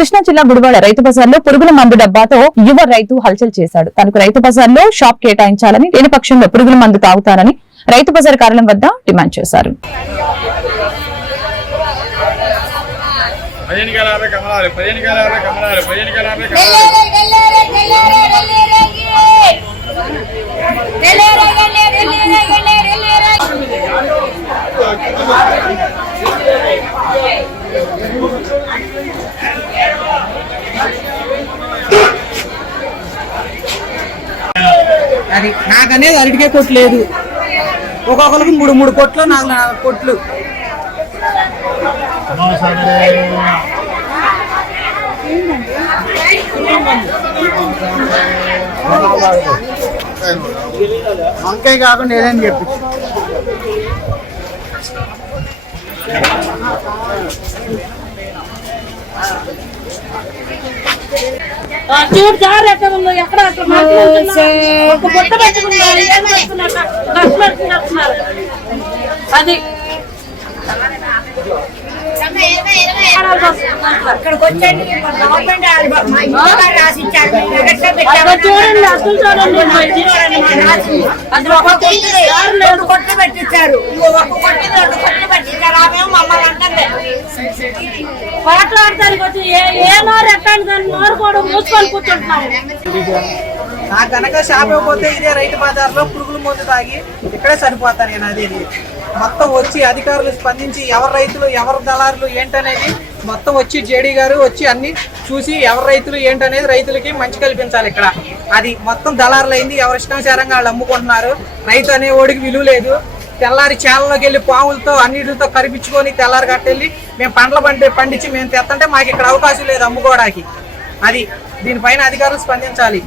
కృష్ణా జిల్లా గుడివాడ రైతు బజార్లో పురుగుల మందు డబ్బాతో యువ రైతు హల్చల్ చేశాడు. తనకు రైతు బజార్లో షాప్ కేటాయించాలని లేని పక్షంలో పురుగుల మందు తాగుతానని రైతు బజార్ కార్యాలయం వద్ద డిమాండ్ చేశారు. పదిహేను కమలాలి పదిహేను కమలాలి పదిహేను కమలాలి. అది నాకనేది అరటికే కొట్టు లేదు. ఒక్కొక్కరికి మూడు మూడు కొట్లు నాలుగు నాలుగు కొట్లు. వంకాయ కాకుండా ఏదైనా చెప్పి. చూడు జారు ఎక్కడ ఉందో ఎక్కడ మాట్లాడుతున్నా ఒక బుట్ట పెట్టుకున్నారు ఏం అది. వచ్చండి చూడండి అసలు చూడండి. అది ఒక కొట్టు పెట్టించారు. ఒక కొట్టి రెండు కొట్లు పెట్టించారు. దాన్ని నోరు కూడా మూసుకొని నా కనుక షాప్ పోతే ఇదే రైతు బజార్లో పురుగుల మందు తాగి ఇక్కడే సరిపోతాను నేను అది మొత్తం వచ్చి అధికారులు స్పందించి ఎవరు రైతులు ఎవరు దళారులు ఏంటనేది మొత్తం వచ్చి జేడీ గారు వచ్చి అన్ని చూసి ఎవరు రైతులు ఏంటనేది రైతులకి మంచి కల్పించాలి ఇక్కడ. అది మొత్తం దళారులు అయింది ఇష్టం ఇష్టానుసారంగా వాళ్ళు అమ్ముకుంటున్నారు. రైతు అనే ఓడికి విలువ లేదు. తెల్లారి చేలలోకి వెళ్ళి పాములతో అన్నిటితో కరిపించుకొని తెల్లారి కట్టెళ్ళి మేము పండ్ల పండి పండించి మేము తెత్తంటే మాకు ఇక్కడ అవకాశం లేదు అమ్ముకోవడానికి. అది దీనిపైన అధికారులు స్పందించాలి.